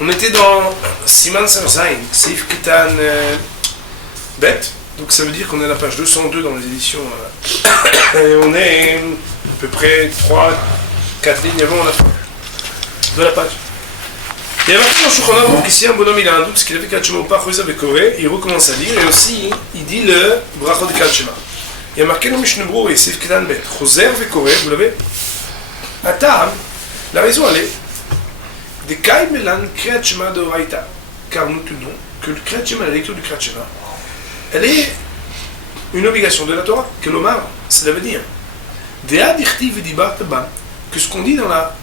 On était dans Siman Sarzain, Seif Ketan Bet, donc ça veut dire qu'on est à la page 202 dans les éditions. Et on est à peu près 3-4 lignes avant la fin de la page. Il y a marqué dans Shulchan Aruch qu'ici un bonhomme il a un doute, ce qu'il avait Kriyat Shema ou pas, avec Koré, il recommence à lire et aussi il dit le brachot de Kriyat Shema. Il y a marqué dans Mishnah Berurah et Seif Ketan Bet, Choser ve Koré, vous l'avez. Atam, la raison elle est de Kai Melan Kriyat Shema de Oraita, car nous tenons que le Kriyat Shema, la lecture du Kriyat Shema, elle est une obligation de la Torah, que l'Omar, cela veut dire Dea dichti v'dibar tabam, que ce qu'on dit dans la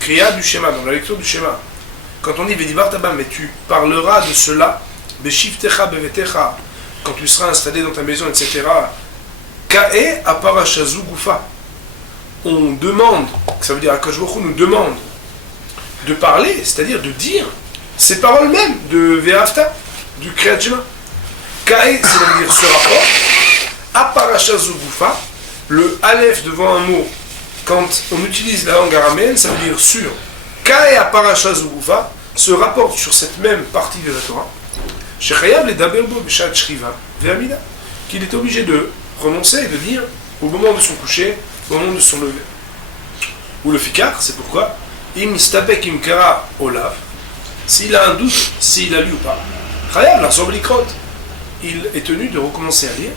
Kriya du Shema, dans la lecture du Shema, quand on dit v'dibar tabam, mais tu parleras de cela, beshivtecha bevetecha, quand tu seras installé dans ta maison, etc. Ka'e aparashazu gufa. On demande, ça veut dire Akadosh Baruch Hu nous demande de parler, c'est-à-dire de dire ces paroles mêmes de Ve'afta, du Kriyat Shema. Ka'e, ça veut dire ce rapport. Aparashazu gufa, le Aleph devant un mot, quand on utilise la langue araméenne, ça veut dire sur. Ka'e aparashazu gufa se rapporte sur cette même partie de la Torah. Shechayav le daber bo b'shat shriva ve'amida, qu'il est obligé de prononcer et de dire au moment de son coucher, au moment de son lever. Ou le fikar, c'est pourquoi im stapek im kara olav, s'il a un doute, s'il a lu ou pas, chayav l'arsor b'likrot, il est tenu de recommencer à lire,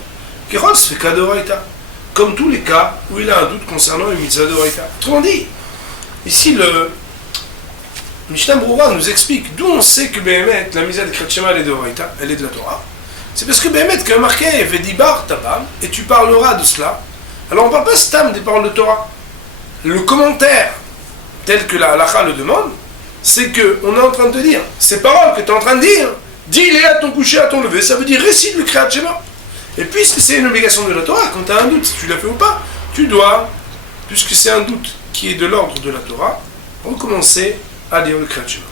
kirot se fait kadoraita, comme tous les cas où il a un doute concernant une mitzvah doraita. Autrement dit, ici le Mishnah Berurah nous explique d'où on sait que Behemet, la mitzvah de Kriyat Shema, elle est de Oraita, elle est de la Torah. C'est parce que Behemet, quand marqué Vedibar Tabam, et tu parleras de cela. Alors on ne parle pas stam des paroles de Torah. Le commentaire, tel que la halakha le demande, c'est qu'on est en train de te dire, ces paroles que tu es en train de dire, dis-les à ton coucher, à ton lever, ça veut dire récite le Kriyat Shema. Et puisque c'est une obligation de la Torah, quand tu as un doute, si tu l'as fait ou pas, tu dois, puisque c'est un doute qui est de l'ordre de la Torah, recommencer à lire le Kriyat Shema.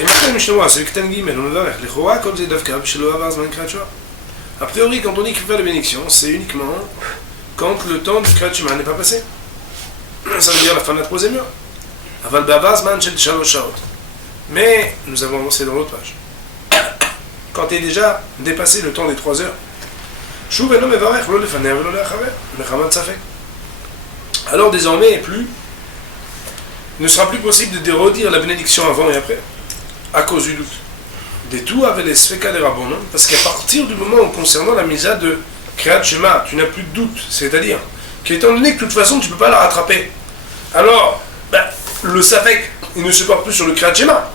Et maintenant, Mishnah, c'est le Ketan Gimel, on va vers les Chora, comme c'est Davka, Shelo Avar Zman Kriyat Shema. A priori, quand on dit qu'il faut faire la bénédiction, c'est uniquement quand le temps du Kriyat Shema n'est pas passé. Ça veut dire la fin de la troisième heure. Aval Bavar Zman Shel Shalosh Shaot. Mais nous avons avancé dans l'autre page. Quand tu es déjà dépassé le temps des 3 heures, Shuv eno mevarech lo lefaner velo leachaver, mechamad safek. Alors désormais, il ne sera plus possible de redire la bénédiction avant et après, à cause du doute. Des tout avec les sfeka de rabbanon, parce qu'à partir du moment où concernant la misa de Kriyat Shema, tu n'as plus de doute, c'est-à-dire qu'étant donné que de toute façon tu ne peux pas la rattraper, alors le safek, il ne se porte plus sur le Kriyat Shema.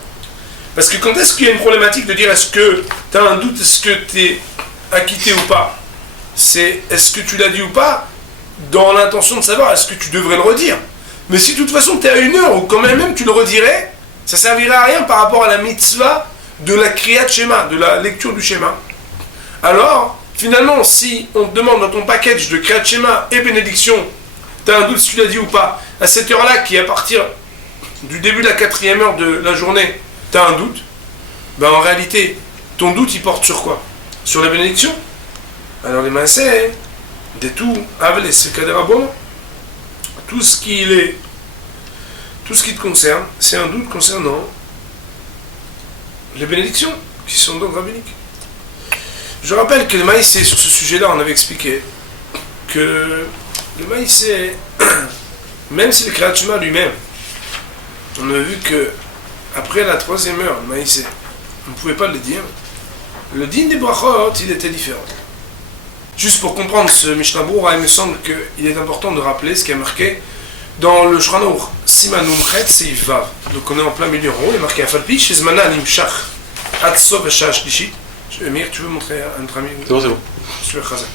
Parce que quand est-ce qu'il y a une problématique de dire est-ce que tu as un doute, est-ce que tu es acquitté ou pas, c'est est-ce que tu l'as dit ou pas, dans l'intention de savoir est-ce que tu devrais le redire. Mais si de toute façon tu es à 1 heure, ou quand même tu le redirais, ça ne servirait à rien par rapport à la mitzvah de la Kriyat Shema, de la lecture du Shema. Alors, finalement, si on te demande dans ton package de Kriyat Shema et bénédiction, tu as un doute si tu l'as dit ou pas, à cette heure-là, qui est à partir du début de la 4e heure de la journée, tu as un doute, en réalité, ton doute il porte sur quoi? Sur la bénédiction. Alors les maaseh, des tout, avec les sekadérabon, tout ce qui te concerne, c'est un doute concernant les bénédictions, qui sont donc rabbiniques. Je rappelle que le maïsé, sur ce sujet-là, on avait expliqué que le maïsé, même si le Kriyat Shema lui-même, on a vu que après la 3e heure, le maïsé, on ne pouvait pas le dire, le din des brachot, il était différent. Juste pour comprendre ce Mishnah Berurah, il me semble qu'il est important de rappeler ce qui est marqué dans le Shulchan Aruch, Siman Numchet Seif Vav. Donc on est en plein milieu en haut, il est marqué Afalpi, Shezmana Nimshach, Atzov Shah Shlishit. Amir, tu veux montrer à notre ami? C'est bon. Super Chazak.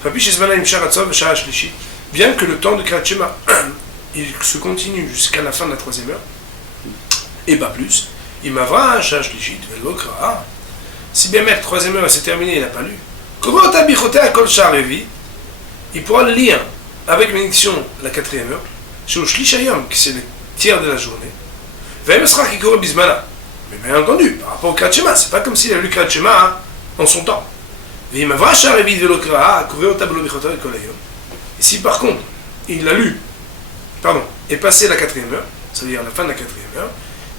Afalpi, Shezmana Nimshach, Atzov Shah Shlishit. Bien que le temps de Kriyat Shema, il se continue jusqu'à la fin de la 3e heure, et pas plus, il m'avra Shah Shlishit, Velokra. Si bien la 3e heure s'est terminée, il n'a pas lu. Comment t'abichoter à Kol Shah Revi? Il pourra le lire avec bénédiction la 4e heure. Chez le Shlishayom, qui c'est le tiers de la journée. Ve'emesra qui corre bismana. Mais bien entendu, par rapport au Kriyat Shema, c'est pas comme s'il a lu Kriyat Shema en son temps. Ve'imavra Shah Revi velokra, courir au tableau bichoter et kolayom. Et si par contre, il l'a lu, est passé la 4e heure, c'est-à-dire la fin de la 4e heure,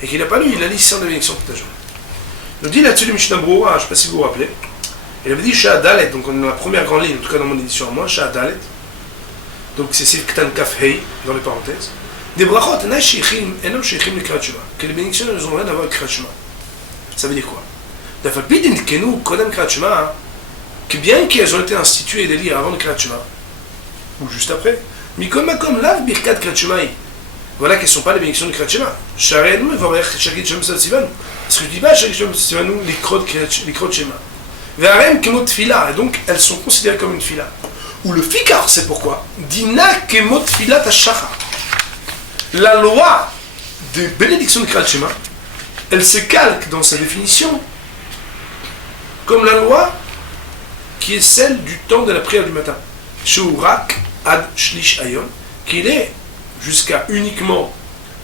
et qu'il n'a pas lu, il a lu sans bénédiction toute la journée. Nous dit là-dessus le Mishnah Berurah, je ne sais pas si vous vous rappelez, il avait dit Shah Dalet, donc on est dans la première grande ligne, en tout cas dans mon édition à moi, Shah Dalet, donc c'est Sif Ktan Kaf Hei, dans les parenthèses. Des brachot, que les bénédictions ne ont rien à voir avec Kriyat Shema. Ça veut dire quoi? Que bien qu'elles ont été instituées des livres avant le Kriyat Shema, ou juste après, voilà qu'elles ne sont pas les bénédictions de Kriyat Shema. Parce que je dis pas Shagit Shem Sivanu, les Krot Shema. Et donc elles sont considérées comme une fila. Ou le fikar, c'est pourquoi Dina Kemot Filat Ashachar. La loi des bénédictions de Kriyat Shema, elle se calque dans sa définition comme la loi qui est celle du temps de la prière du matin. Shurak ad shlish ayom, qu'il est jusqu'à uniquement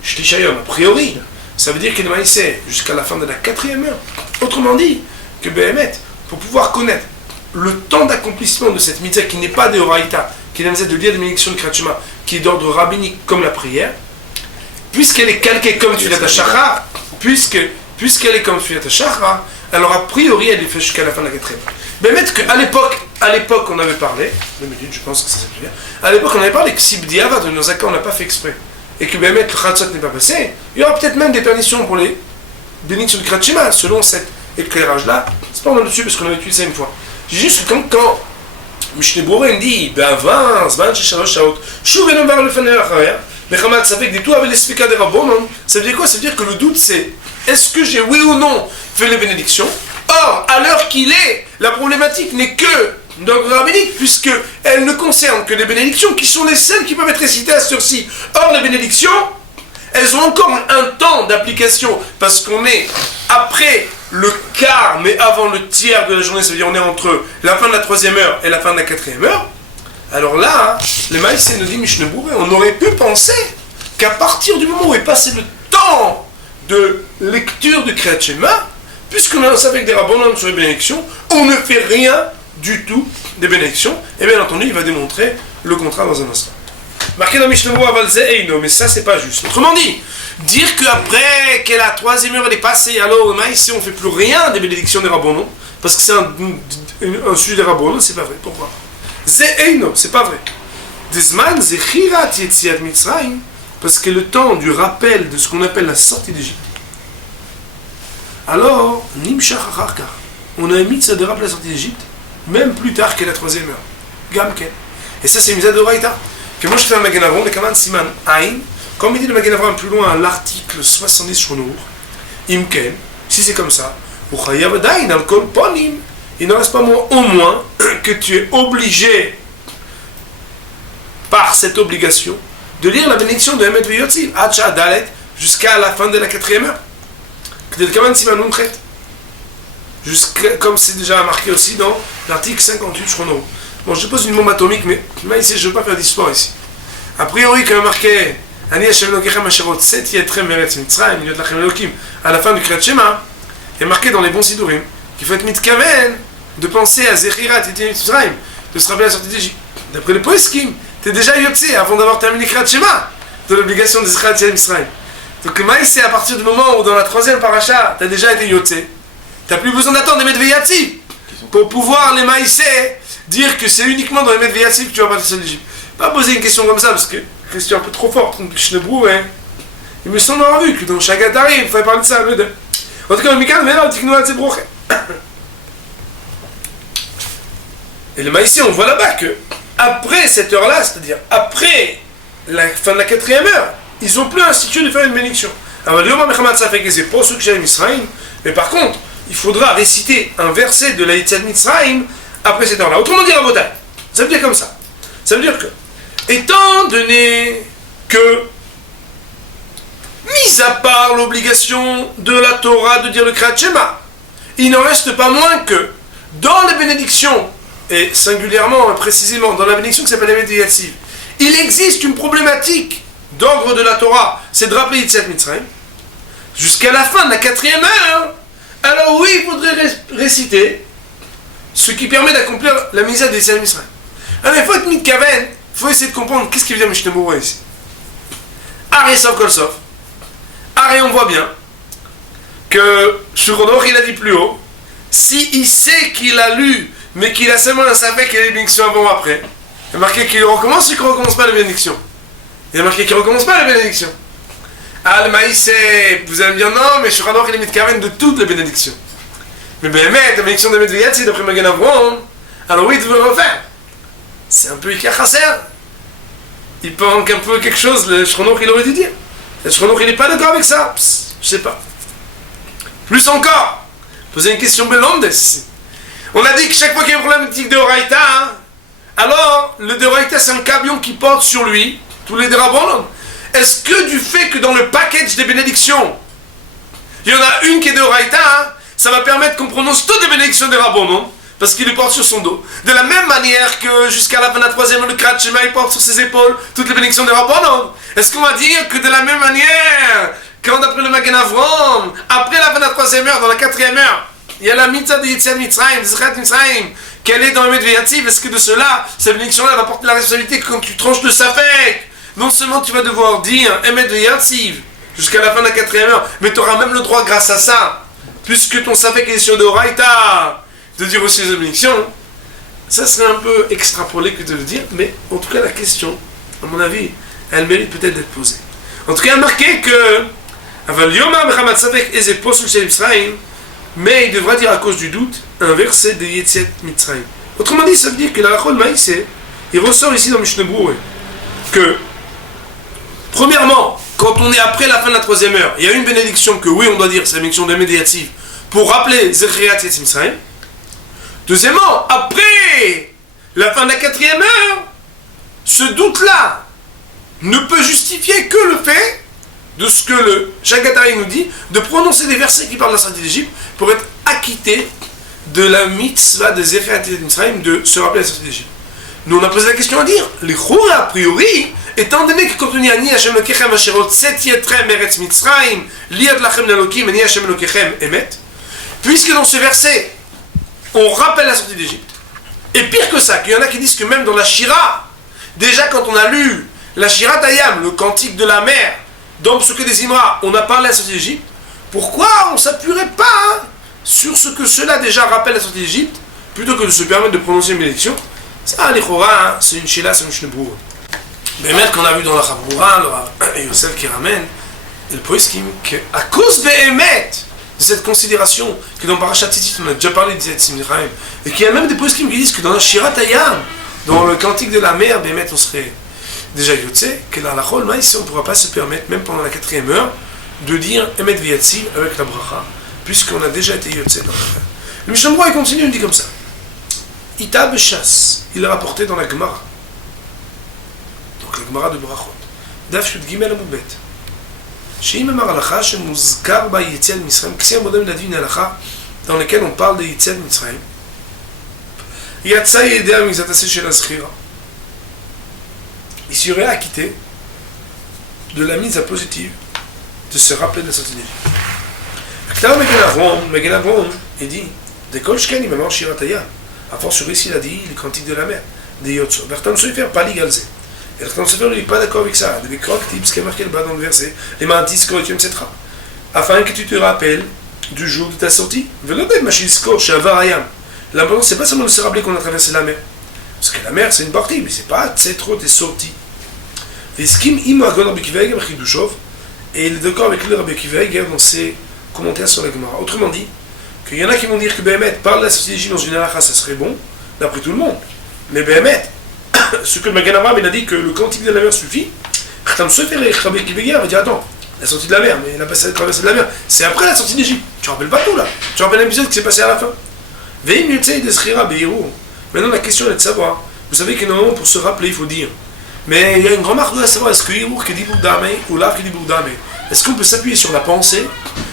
shlish ayom, a priori. Ça veut dire qu'il est jusqu'à la fin de la 4e heure. Autrement dit, que Behemet, pour pouvoir connaître le temps d'accomplissement de cette mitzvah qui n'est pas de Horaïta, qui est la mitzvah de lire des bénédictions de Kriyat Shema, qui est d'ordre rabbinique comme la prière, puisqu'elle est calquée comme Tfilat HaShachar, puisqu'elle est comme Tfilat HaShachar, alors a priori elle est faite jusqu'à la fin de la 4e. Mais mettre qu'à l'époque on avait parlé, 2 minutes je pense que ça s'appelle bien, à l'époque on avait parlé que si B'diavad de nos accords on n'a pas fait exprès, et que le Chatzot n'est pas passé, il y aura peut-être même des permissions pour les bénédictions de Kriyat Shema, selon cet éclairage-là. C'est pas on en dessus parce qu'on avait étudié ça une fois. J'ai juste que quand Mishneh Berurah dit Be'avan, Zman Sheshalosh Shaot, Shuv Eno Bar Lefanei Acharya, Mechamat Safek Ditou avec les Sfika des Rabbanon, ça veut dire quoi? Ça veut dire que le doute c'est est-ce que j'ai oui ou non fait les bénédictions? Or, à l'heure qu'il est, la problématique n'est que d'ordre rabbinique, puisqu'elle ne concerne que les bénédictions qui sont les seules qui peuvent être récitées à ce heure-ci. Or, les bénédictions, elles ont encore un temps d'application, parce qu'on est après le quart, mais avant le tiers de la journée, ça veut dire on est entre la fin de la 3e heure et la fin de la 4e heure. Alors là, le Maïsé nous dit Mishneh Berurah, on aurait pu penser qu'à partir du moment où est passé le temps de lecture de Kriyat Shema, puisqu'on a un avec des rabbanon sur les bénédictions, on ne fait rien du tout des bénédictions, et bien entendu, il va démontrer le contraire dans un instant. Marqué dans Mishneh Berurah, mais ça c'est pas juste. Autrement dit, dire qu'après que la 3e heure elle est passée, alors ici on ne fait plus rien des bénédictions des rabbanon, parce que c'est un sujet des rabbanon, c'est pas vrai. Pourquoi? Ze'eino, c'est pas vrai. Desman zechirat yetziat Mitzrayim, parce que le temps du rappel de ce qu'on appelle la sortie d'Égypte. Alors, nimshach acharkar, on a un mitzvah de rappeler la sortie d'Égypte, même plus tard que la 3e heure. Gamken. Et ça c'est mitzvah de Horaïta. Que moi je fais un Magen Avraham, le Kaman Siman Ain, comme il dit le Magen Avraham plus loin à l'article 70 Shronour, Imken, si c'est comme ça, Uchayav Dain al Kol Ponim, il ne reste pas moins au moins que tu es obligé, par cette obligation, de lire la bénédiction de Emet Veyotzi, Hacha Dalet, jusqu'à la fin de la 4e heure. Que le Kaman Siman Umchet. Comme c'est déjà marqué aussi dans l'article 58 Shronour. Bon, je pose une bombe atomique, mais ici, je ne veux pas faire d'histoire ici. A priori, quand il y a marqué Ani Hashem Elokechem Asher Hotzet Yetrem Meretz Mitzrayim, Yot Lachem Elokim, à la fin du Kriyat Shema, il y a marqué dans les bons sidurim qu'il faut être mitkaven de penser à Zechirat Yetrem Mitzrayim, de se rappeler la sortie d'Égypte. D'après le Poeskim, tu es déjà Yotze avant d'avoir terminé Kriyat Shema, de l'obligation de Zechirat Yetrem Mitzrayim. Donc, c'est à partir du moment où dans la 3e paracha, tu as déjà été Yotze, tu n'as plus besoin d'attendre des Medveyatzi pour pouvoir les maïsser. Dire que c'est uniquement dans les Met Veyatsiv que tu vas partir de l'Égypte. Pas poser une question comme ça, parce que question un peu trop forte. Donc, Mishneh Berurah, il me semble avoir vu que dans Shagatari, il fallait parler de ça. En tout cas, le Mikan, mais là, on dit que nous allons se. Et le maïsé, on voit là-bas que, après cette heure-là, c'est-à-dire après la fin de la 4e heure, ils n'ont plus institué de faire une bénédiction. Alors, le Yom HaMechamad Safek c'est pour ceux que j'ai Mitzrayim, mais par contre, il faudra réciter un verset de la Yetziat Mitzrayim après cette heure-là. Autrement dit, Rabotai, ça veut dire comme ça. Ça veut dire que, étant donné que, mis à part l'obligation de la Torah de dire le Kriyat Shema, il n'en reste pas moins que, dans les bénédictions, et singulièrement, précisément, dans la bénédiction qui s'appelle la Emet Veyatziv, il existe une problématique d'ordre de la Torah, c'est de rappeler Yetziat Mitzrayim, jusqu'à la fin de la 4e heure. Alors oui, il faudrait réciter ce qui permet d'accomplir la misère des Yetziat Mitzrayim. Alors il faut être mitkaven, il faut essayer de comprendre qu'est-ce qui veut dire Mishneh Berurah ici. Arrêt sauf kol sauf. Arrêt, on voit bien que Shulchan il a dit plus haut, si il sait qu'il a lu, mais qu'il a seulement un savait qu'il y a des bénédictions avant ou après, il y a marqué qu'il recommence ou qu'il ne recommence pas la bénédiction. Il y a marqué qu'il ne recommence pas la bénédiction. Al-Maïsé, vous allez me dire non, mais Shulchan il est mitkaven de toutes les bénédictions. Mais la bénédiction de Medveyat, c'est d'après Magen Avraham, alors oui, tu veux refaire. C'est un peu Ikar Chasser. Il manque un peu quelque chose, le Shulchan il aurait dû dire. Le Shulchan il n'est pas d'accord avec ça. Je sais pas. Plus encore, poser une question Belandes. On a dit que chaque fois qu'il y a un problème de Oraïta, hein, alors le Deoraïta c'est un camion qui porte sur lui tous les Derabonon. Est-ce que du fait que dans le package des bénédictions, il y en a une qui est Deoraïta, hein, ça va permettre qu'on prononce toutes les bénédictions des Rabbonon, parce qu'il les porte sur son dos. De la même manière que jusqu'à la fin de la troisième, le Krat Shema, il porte sur ses épaules toutes les bénédictions des Rabbonon. Est-ce qu'on va dire que de la même manière, quand d'après le Magen Avraham, après la fin de la troisième heure, dans la quatrième heure, il y a la mitzvah de Yetziat Mitzrayim, de Zechat Mitzrayim, qu'elle est dans le Medveyat, est-ce que de cela, cette bénédiction-là va porter la responsabilité que quand tu tranches le Safek, non seulement tu vas devoir dire Emet Veyativ jusqu'à la fin de la quatrième heure, mais tu auras même le droit grâce à ça, puisque ton Safek est sur de Oraïta, de dire aussi les bénédictions. Ça serait un peu extrapolé que de le dire, mais en tout cas la question, à mon avis, elle mérite peut-être d'être posée. En tout cas, il a marqué que mais il devra dire à cause du doute un verset de Yetziat Mitzrayim. Autrement dit, ça veut dire que la Rachol Maïsé, il ressort ici dans Mishnah Berurah que, premièrement, quand on est après la fin de la troisième heure, il y a une bénédiction que oui, on doit dire, c'est la bénédiction de médiative, pour rappeler Zechriat Yetziat Mitzrayim. Deuxièmement, après la fin de la quatrième heure, ce doute-là ne peut justifier que le fait de ce que le Shagatari nous dit, de prononcer des versets qui parlent de la sortie d'Égypte pour être acquitté de la mitzvah de Zechriat Yetziat Mitzrayim, de se rappeler la sortie d'Égypte. Nous on a posé la question à dire, les choura a priori, étant donné que quand on dit Ani Hashem Elokechem asher hotzet yetrem eretz Mitzrayim, liad lachem l'Elokim, Ani Hashem Elokechem emet, puisque dans ce verset, on rappelle la sortie d'Égypte, et pire que ça, qu'il y en a qui disent que même dans la Shira, déjà quand on a lu la Shira Tayam, le cantique de la mer, dans Psuke des Imra, on a parlé de la sortie d'Égypte, pourquoi on ne s'appuierait pas sur ce que cela déjà rappelle la sortie d'Égypte, plutôt que de se permettre de prononcer une bénédiction? Ça, les Chora, c'est une Sheila, c'est une Mishnah Mais même qu'on a vu dans la Chabura, et Yosef qui ramène, le poiskim, qu'à cause de Emet, de cette considération, que dans Parashat Tzitzit, on a déjà parlé de Yetziat Mitzrayim, et qu'il y a même des poiskim qui disent que dans la Shira Tayam, dans le cantique de la mer, Bémet, on serait déjà Yotze, que dans la Chol Maïs, on ne pourra pas se permettre, même pendant la quatrième heure, de dire Emet Veyatziv avec la bracha, puisqu'on a déjà été Yotze dans la fin. Le Mishnah Berurah, il continue, il dit comme ça. Ita Beshas, il a rapporté dans la Gemara. Donc la Gemara de Brachot. Daf Yud Gimel Amud Bet. Sheim Amar Halacha Shemuzkar Ba Yetziat Mitzrayim. Que si un modèle a dit une halacha dans lequel on parle de Yetziat Mitzrayim. Yatsa Yedea Mizatase Shel Azchira. Il serait acquitté de la mise à positive de se rappeler de la sortie d'Égypte. Aktar Magen Avraham, il dit de Kol Shken il m'a Shira Tayam. A fortiori, il a dit les cantiques de la mer, des Yotzo. Bertan Sofer, pas légalzé. Et Bertan Sofer, il n'est pas d'accord avec ça. De Bekrok, ce qui est marqué là-bas dans le verset, les mantis, Korotium, etc. Afin que tu te rappelles du jour de ta sortie. Velobed, Machisko, Shavarayam. L'important, c'est pas seulement de se rappeler qu'on a traversé la mer. Parce que la mer, c'est une partie, mais c'est pas c'est trop tes sorties. Veskim, Imagon, Rabbi Kiva, Rabbi Chidushov. Et il est d'accord avec le Rabbi Kiva dans ses commentaires sur la Gemara. Autrement dit, qu'il y en a qui vont dire que Béhémet parle de la sortie d'Égypte dans une halakha, ça serait bon, d'après tout le monde. Mais Béhémet, ce que le Magen Avraham a dit que le cantique de la mer suffit, Khatam Sofer et Rabbi Kiva va dire attends, la sortie de la mer, mais la traversée de la mer, c'est après la sortie d'Égypte. Tu rappelles pas tout là, tu rappelles l'épisode qui s'est passé à la fin. Veim Yotzei de Srira Beiro. Maintenant la question est de savoir, vous savez que normalement pour se rappeler il faut dire, mais il y a une remarque de savoir est-ce que Yimour qui dit Bourdame ou Lav qui dit Bourdame. Est-ce qu'on peut s'appuyer sur la pensée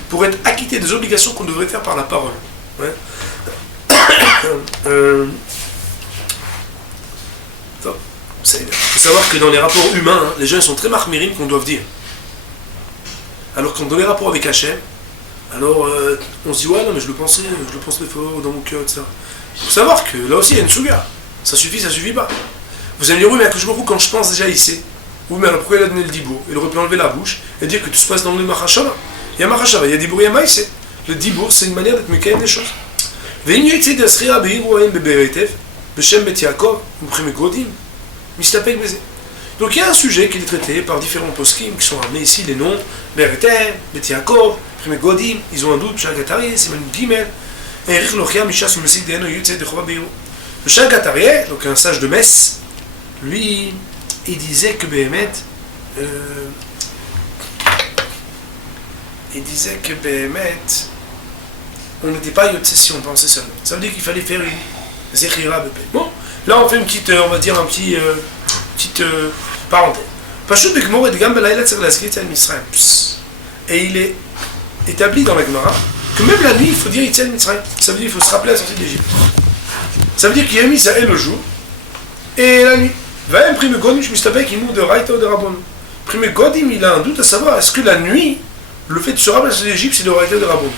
pour être acquitté des obligations qu'on devrait faire par la parole? Ouais. Il faut savoir que dans les rapports humains, hein, les gens ils sont très marmirim qu'on doit dire. Alors que dans les rapports avec Hachem, alors on se dit ouais non mais je le pense fort dans mon cœur, etc. Il faut savoir que là aussi il y a une souga. Ça suffit pas. Vous allez me dire oui mais quand je pense déjà ici, oui mais alors pourquoi il a donné le dibour? Il aurait pu enlever la bouche et dire que tout se passe dans le Machashava. Il y a Machashava, il y a Dibour, il y a Maïsé. Le dibour, c'est une manière d'être mécanisme des choses. ואם יצא דסחירה בעיר רואים בברייטב, בשם בית יעקב, ומפרימי גודים, מסתפק בזה. Donc il y a un sujet qui est traité par différents poskim qui sont ramenés ici, les noms, Beretem, Bet Yaakov, Prime Godim, ils ont un doute, Shag Atarié, Siman Gimel, et Erich Lochia, Mishas, Mesik, Deno, Yutze, Dechova, Beirou. Le Shag Atarié, donc un sage de Metz, lui, il disait que Behemet, on n'était pas Yutze si on pensait seulement. Ça veut dire qu'il fallait faire une Zechira Bepé. Bon, là on fait une petite, on va dire un petit. Petite parenthèse. Et il est établi dans la Gemara que même la nuit, il faut dire Yetziat Mitzrayim. Ça veut dire qu'il faut se rappeler la sortie d'Égypte. Ça veut dire qu'il a mis ça et le jour et la nuit. Va prime Godim, je m'istabek, il mourut de Raïta ou de Rabon. Prime Godim, il a un doute à savoir est-ce que la nuit, le fait de se rappeler la sortie d'Égypte, c'est de Raïta ou de Rabon.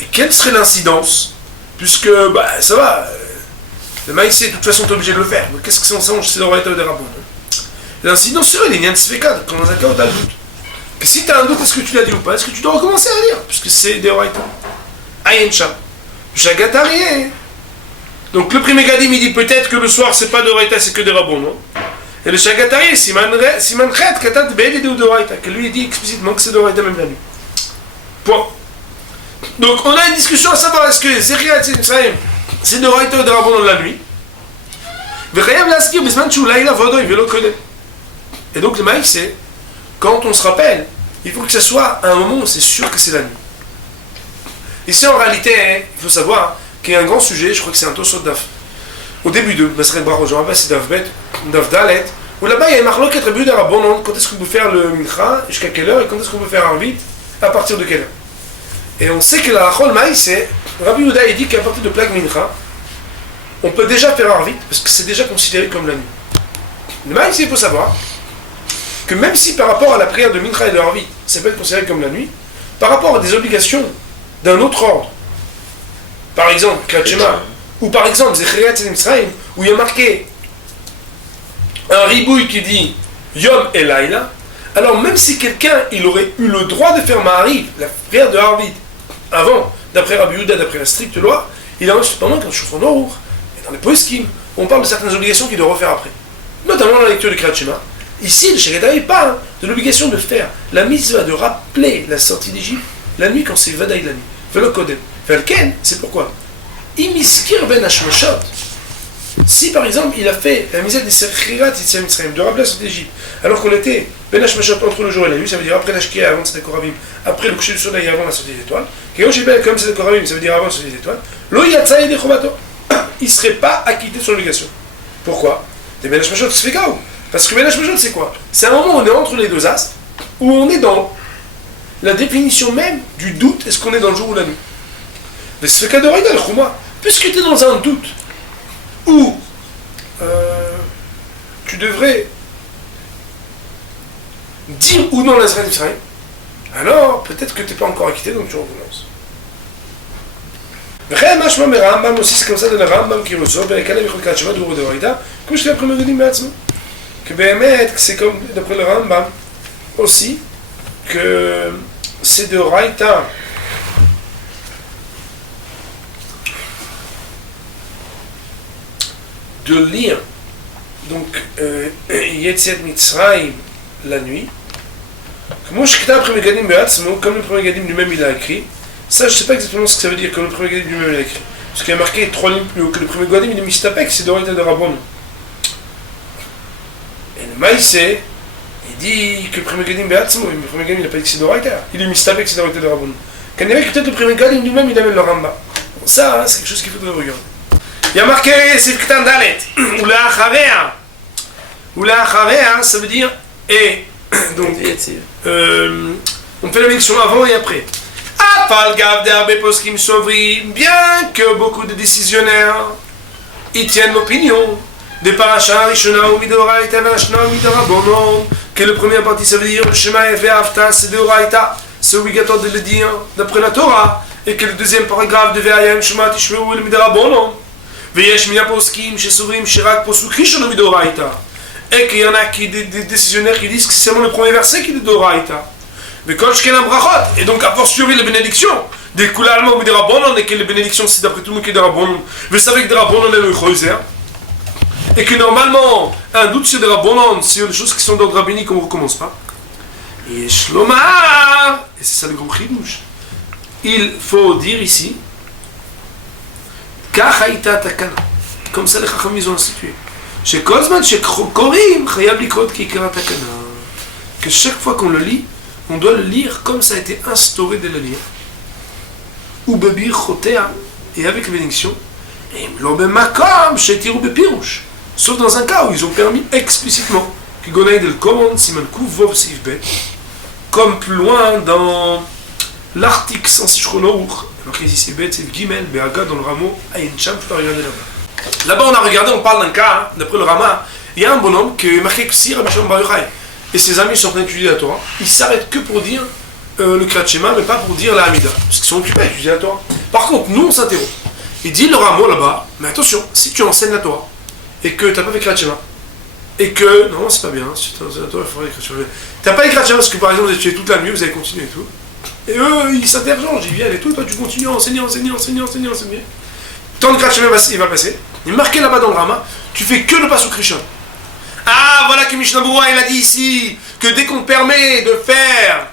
Et quelle serait l'incidence? Puisque, ça va, le maïs, de toute façon, t'es obligé de le faire. Mais qu'est-ce que c'est en songe? C'est l'oreille de Rabon. L'incidence serait les niens de Svekad, quand dans un cas où t'as le doute. Que si t'as un doute, est-ce que tu l'as dit ou pas? Est-ce que tu dois recommencer à lire? Puisque c'est des oreilles. Aïencha. Chagatarié. Donc le premier gadim, il dit peut-être que le soir, c'est pas d'oreille, c'est que des Rabon, non? Et le Chagatarié, Simanchet, Katat, Bédé ou d'oreille, que lui, il dit explicitement que c'est d'oreille même la nuit. Point. Donc on a une discussion à savoir est-ce que Zechira Mitzrayim c'est de Raïta ou de Rabon dans la nuit. Et donc le maïs c'est quand on se rappelle, il faut que ce soit à un moment où c'est sûr que c'est la nuit. Ici en réalité, il faut savoir qu'il y a un grand sujet, je crois que c'est un Tosot Daf. Au début de Maseret Baruch, je me rappelle c'est Daf Bet, Daf Dalet, où là-bas il y a une marloquette attribuée de Rabon, quand est-ce qu'on peut faire le Mincha, jusqu'à quelle heure, et quand est-ce qu'on peut faire Arvit, à partir de quelle heure. Et on sait que la Rachol Maïs, c'est Rabbi Yehuda, il dit qu'à partir de Plag Mincha, on peut déjà faire Arvit, parce que c'est déjà considéré comme la nuit. Le Maïs, il faut savoir que même si par rapport à la prière de Mincha et de Arvit, ça peut être considéré comme la nuit, par rapport à des obligations d'un autre ordre, par exemple, Kriyat Shema, ou par exemple, Zechira Mitzrayim, où il y a marqué un ribouille qui dit Yom et Laila, alors même si quelqu'un, il aurait eu le droit de faire Ma'ariv, la prière de Arvit, avant, d'après Rabbi Yehuda, d'après la stricte loi, il a cependant quand je suis en Orour, et dans les poskim, on parle de certaines obligations qu'il doit refaire après. Notamment dans la lecture du Kriyat Shema. Ici, le Shagada parle de l'obligation de faire la mitzvah, de rappeler la sortie d'Égypte, la nuit quand c'est Vadaï la nuit. Velo Kodem. Velken, c'est pourquoi. Imiskir ben Hashmashot. Si par exemple il a fait la misère des Zechira Mitzrayim, de rappeler la sortie d'Égypte, alors qu'on était ben Hashmashot entre le jour et la nuit, ça veut dire après l'Ashkia, avant Tzedek Koravim, après le coucher du soleil et avant la sortie des étoiles, et quand j'ai ben comme Tzedek Koravim, ça veut dire avant la sortie des étoiles, Lo Yatsa Yedei Chovato, il ne serait pas acquitté de son obligation. Pourquoi? Des ben Hashmashot, c'est fait gaou. Parce que ben Hashmashot, c'est quoi? C'est un moment où on est entre les deux astres, où on est dans la définition même du doute, est-ce qu'on est dans le jour ou la nuit? Mais c'est fait qu'adorer dans le Chouma, puisque tu es dans un doute, où tu devrais dire ou non l'Azraïl d'Israël, alors peut-être que tu n'es pas encore acquitté, donc tu recommences. Mais Rambam aussi, c'est comme ça dans le Rambam qui ressort, comme je t'ai appris me dire que c'est comme d'après le Rambam aussi, que c'est de Raïta. De lire donc Yetziat Mitzrayim la nuit, comme le premier Gadim lui-même il a écrit. Ça je ne sais pas exactement ce que ça veut dire, comme le premier Gadim lui-même il a écrit, parce qu'il y a marqué 3 lignes plus haut que le premier Gadim il est Mistapek, c'est d'Oraïta de Rabon. Et le Maïsé il dit que le premier Gadim Beatzmo, le premier Gadim il n'a pas dit que c'est d'Oraïta, il est Mistapek, c'est d'Oraïta de Rabon. Quand il y avait peut-être le premier Gadim lui-même il amène le Ramba. Bon, ça hein, c'est quelque chose qu'il faudrait regarder. Il y a marqué Sif Ktan Dalet, ou la ça veut dire et donc on fait la médiction avant et après. Afal Gav d'Arbe Poskim Sovri, bien que beaucoup de décisionnaires y tiennent l'opinion de Parasha Rishona ou Midoraita Vashna ou Midorabonon, que le premier partie ça veut dire le Shema et Ve'afta c'est de Oraita, c'est obligatoire de le dire d'après la Torah, et que le deuxième paragraphe de Ve'ayam Shema Tishmeu ou Midorabonon. ויש מן הפוסקים שסוברים שרק פסוק ראשון מדאורייתא et qu'il y en a des décisionnaires qui disent que c'est seulement le premier verset qui est de Doraïta. Mais quand je connais brachot, et donc a fortiori les bénédictions, des couleurs allemands ou des rabbonon, et que les bénédictions c'est d'après tout le monde qui est des rabbonon, vous savez que des rabbonon est le choiser, et que normalement, un doute sur des rabbonon, sur des choses qui sont d'ordre rabbinique, on ne recommence pas. Et Shlomar, et c'est ça le grand chidouche, il faut dire ici, Kachaïta takana, comme ça les chacham ils ont institué. Chez Kozman, chez Korim, Chayab Likrot Kikara takana, que chaque fois qu'on le lit, on doit le lire comme ça a été instauré de le lire. Ou bebir chotea, et avec bénédiction, et l'obemakom chez Tirou bepirouche. Sauf dans un cas où ils ont permis explicitement que Gonaï del Komon, Siman Kouf Vov Sif Bet, comme plus loin dans l'article 106 Chronour, alors qu'il ici Bet, c'est Gimel, Beaga dans le rameau, Ayin Cham, tu peux regarder là-bas. Là-bas on a regardé, on parle d'un cas, d'après le Rama, il y a un bonhomme qui est marqué Ksir, Rabbi Bar Yochai. Et ses amis sont en train d'étudier la Torah, ils s'arrêtent que pour dire le Kriyat Shema, mais pas pour dire la Hamida, parce qu'ils sont occupés à étudier la Torah. Par contre, nous on s'interrompt. Il dit le rameau là-bas, mais attention, si tu enseignes la Torah, et que tu n'as pas fait Kriyat Shema, et que, non c'est pas bien, si tu enseignes la Torah, il faudrait Kriyat Shema. Tu n'as pas fait Kriyat Shema parce que par exemple vous étudiez toute la nuit, vous avez continué et tout, et eux ils s'interrogent, ils viennent et tout, toi tu continues à enseigner. Tant de Kriyat Shema il va passer, il est marqué là-bas dans le Rama, tu fais que le Pasuk Rishon. Ah, voilà que Mishnah Berurah il a dit ici que dès qu'on permet de faire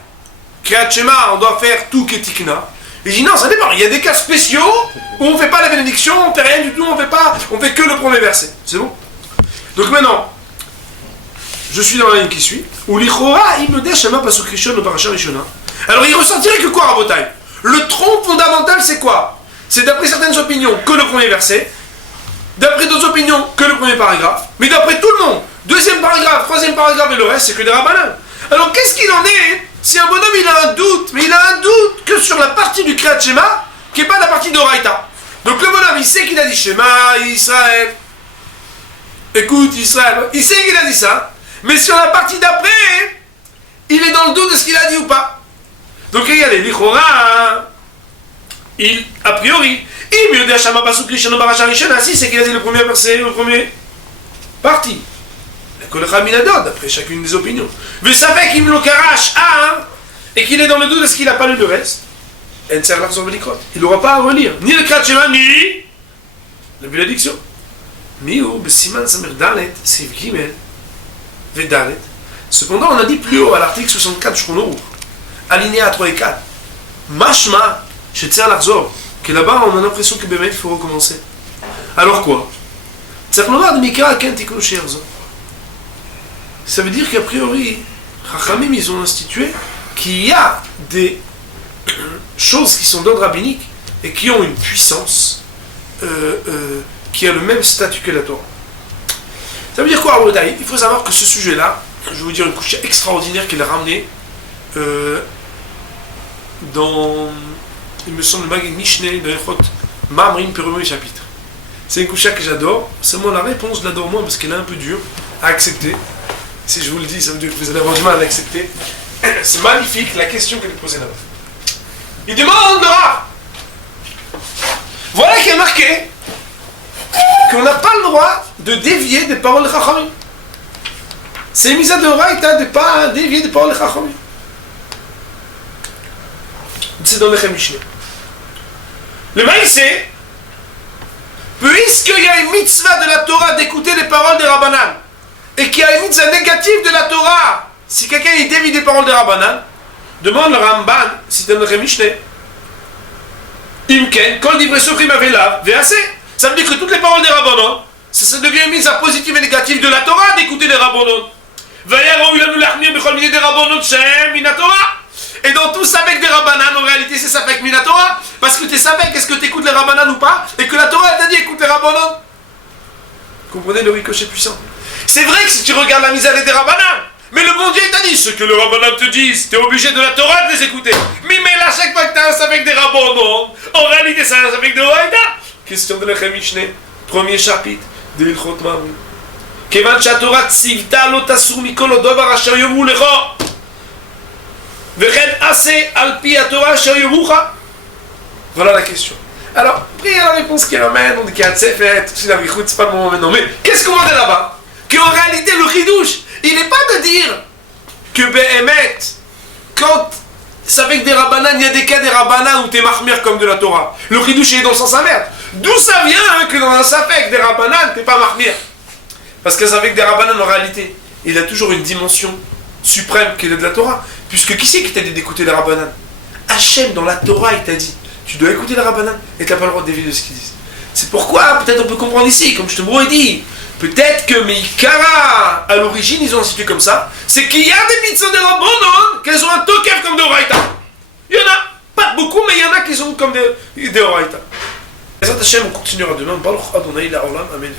Kriyat Shema, on doit faire tout Ketikna. Il dit non, ça dépend. Il y a des cas spéciaux où on ne fait pas la bénédiction, on ne fait rien du tout, on fait que le premier verset. C'est bon? Donc maintenant, je suis dans la ligne qui suit. Où l'Ichora, il me dit Shema Pasuk Rishon ou Parasha Rishona. Alors il ressentirait que quoi, Rabotai? Le tronc fondamental, c'est quoi? C'est d'après certaines opinions que le premier verset. D'après d'autres opinions, que le premier paragraphe, mais d'après tout le monde, deuxième paragraphe, troisième paragraphe et le reste, c'est que des rabbanan. Alors qu'est-ce qu'il en est si un bonhomme il a un doute, mais il a un doute que sur la partie du Kriyat Shema, qui n'est pas la partie d'Oraïta. Donc le bonhomme, il sait qu'il a dit Shema, Israël. Écoute Israël, il sait qu'il a dit ça, mais sur la partie d'après, il est dans le doute de ce qu'il a dit ou pas. Donc regardez, l'Ichora, il, a priori, il me dit Shama Pasuk Rishon Parasha Rishona, si c'est qu'il a dit le premier verset, le premier partie. La Kolachaminadod, d'après chacune des opinions. Mais ça fait qu'il me le carache et qu'il est dans le doute de ce qu'il n'a pas lu le reste. Il n'aura pas à relire ni le Kriyat Shema, ni la bénédiction. Miou, Besiman Samer Dalet, Sif Gimel, Vedalet. Cependant, on a dit plus haut à l'article 64 Shronour, alinéa 3 et 4. Mashma, chez Tzer Larzor, que là-bas on a l'impression que Bémet il faut recommencer. Alors quoi? Tzernovar de Mika Ken Tikno Sherzo. Ça veut dire qu'a priori, Chachamim ils ont institué qu'il y a des choses qui sont d'ordre rabbinique et qui ont une puissance qui a le même statut que la Torah. Ça veut dire quoi, Rabotai? Il faut savoir que ce sujet-là, je vais vous dire une couche extraordinaire qu'il a ramené dans, il me semble, le Magid Mishneh de Echot Mamrim, premier chapitre. C'est une couche que j'adore, seulement la réponse je l'adore moins parce qu'elle est un peu dure à accepter. Si je vous le dis, ça veut dire que vous allez avoir du mal à l'accepter. C'est magnifique la question qu'elle est posée là-bas. Il demande Rav. Voilà qui est marqué qu'on n'a pas le droit de dévier des paroles de Chachamim. C'est mis à d'Oraïta de ne pas dévier des paroles de Chachamim. C'est dans le Mishneh. Le maïsé, puisqu'il y a une mitzvah de la Torah d'écouter les paroles des Rabbanan, et qu'il y a une mitzvah négative de la Torah, si quelqu'un y dévie des paroles des Rabbanan, demande le Ramban, si c'est dans le Mishneh, Imken, kol divrei sofrim avelav, ve'aseh. Ça veut dire que toutes les paroles des Rabbanan, ça devient une mitzvah positive et négative de la Torah d'écouter les Rabbanan. Et dans tout ça avec des Rabbanan, en réalité c'est ça avec la Torah, parce que tu savais qu'est-ce que tu écoutes les Rabbanan ou pas, et que la Torah t'a dit écoute les Rabbanan. Comprenez le ricochet puissant. C'est vrai que si tu regardes la misère des Rabbanan, mais le bon Dieu t'a dit ce que le Rabbanan te dise, tu es obligé de la Torah de les écouter. Mais là, chaque fois que tu as un avec des Rabbanan, en réalité c'est un avec des Oraïta. Question de l'Echem Mishneh, premier chapitre de Ilchot Mamrim. Kevan Torah tzivta lo tasur mikol odovar asher yomu lecha. Veched aseh al pi Torah asher yomucha. Voilà la question. Alors, après il y a la réponse qui ramène, on dit qu'il y a Tzefet, c'est pas le moment maintenant. Mais qu'est-ce qu'on va dire là-bas? qu'en réalité le chidouche, il n'est pas de dire que Behemet, quand c'est avec des rabbanan, il y a des cas des rabbanan où t'es mahmir comme de la Torah. Le chidouche il est dans le sens inverse. D'où ça vient hein, que dans un safek des rabbanan, t'es pas mahmir? Parce que avec des rabbanan en réalité, il a toujours une dimension suprême qui est de la Torah. Puisque qui c'est qui t'a dit d'écouter les rabbanan? Hachem dans la Torah il t'a dit tu dois écouter les rabbanan et t'as pas le droit de dévier de ce qu'ils disent. C'est pourquoi peut-être on peut comprendre ici, comme je te l'ai dit, peut-être que Meikara à l'origine ils ont institué comme ça, c'est qu'il y a des mitzvot de rabbanan qu'elles ont un tokef comme de Horaïta. Il y en a pas beaucoup, mais il y en a qui sont comme des Horaïta. Les Hachem, on continuera demain. Baruch Adonai La'olam, Amen.